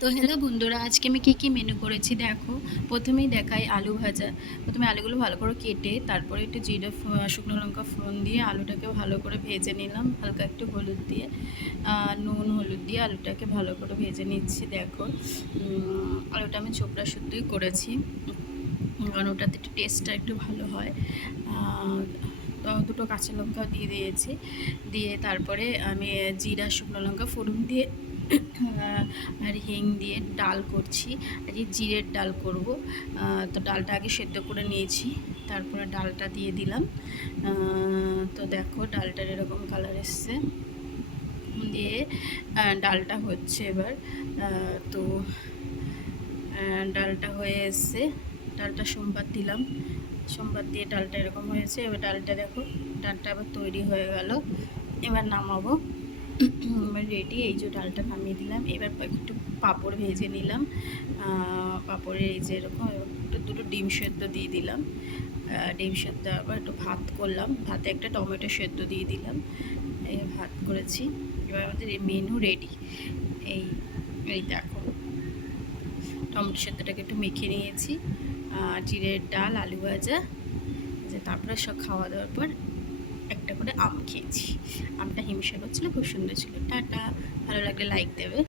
তো হ্যালো বন্ধুরা, আজকে আমি কী মেনু করেছি দেখো। প্রথমেই দেখাই আলু ভাজা। প্রথমে আলুগুলো ভালো করে কেটে তারপরে একটু জিরে শুকনো লঙ্কা ফোড়ন দিয়ে আলুটাকে ভালো করে ভেজে নিলাম, হালকা একটু হলুদ দিয়ে নুন হলুদ দিয়ে আলুটাকে ভালো করে ভেজে নিচ্ছি। দেখো আলুটা আমি চোপড়া শুদ্ধই করেছি, কারণ ওটাতে একটু টেস্টটা একটু ভালো হয়। তো দুটো কাঁচা লঙ্কা দিয়ে দিয়েছি, দিয়ে তারপরে আমি জিরা শুকনো লঙ্কা ফোড়ন দিয়ে আর হিং দিয়ে ডাল করছি। আজকে জিরের ডাল করব। তো ডালটা আগে সেদ্ধ করে নিয়েছি, তারপরে ডালটা দিয়ে দিলাম। তো দেখো ডালটার এরকম কালার এসছে, দিয়ে ডালটা হচ্ছে এবার। তো ডালটা হয়ে এসছে, ডালটা সোমবার দিলাম, সোমবার দিয়ে ডালটা এরকম হয়েছে। এবার ডালটা দেখো, ডালটা আবার তৈরি হয়ে গেল। এবার নামাবো, এবার রেডি। এই যে ডালটা নামিয়ে দিলাম, এবার একটু পাঁপড় ভেজে নিলাম। পাঁপড়ের এই যে এরকম একটু দুটো ডিম সেদ্ধ দিয়ে দিলাম। ডিম সেদ্ধ আবার একটু ভাত করলাম, ভাতে একটা টমেটো সেদ্ধ দিয়ে দিলাম, এই ভাত করেছি। এবার আমাদের এই মেনু রেডি। এই এই দেখো টমেটো সেদ্ধটাকে একটু মেখে নিয়েছি, জিরের ডাল আলু ভাজা, যে তারপরে সব খাওয়া দাওয়ার পর একটা করে আম খেয়েছি। আমটা হিমসাগর ছিল, খুব সুন্দর ছিল। টাটা, ভালো লাগলে লাইক দেবে।